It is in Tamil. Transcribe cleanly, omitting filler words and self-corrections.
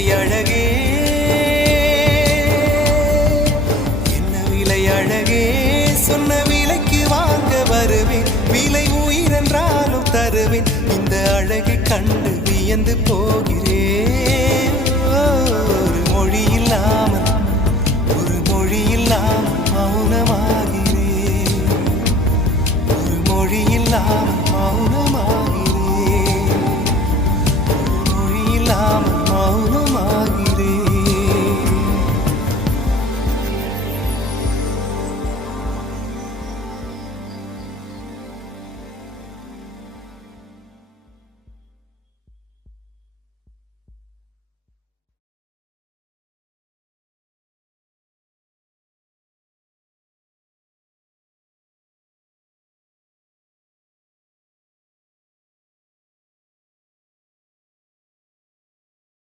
விலை அழகே, என்ன விலை அழகே, சொன்ன விலைக்கு வாங்க வருவேன், விலை உயிரென்றாலும் தருவேன், இந்த அழகை கண்டு வியந்து போகிறேன்.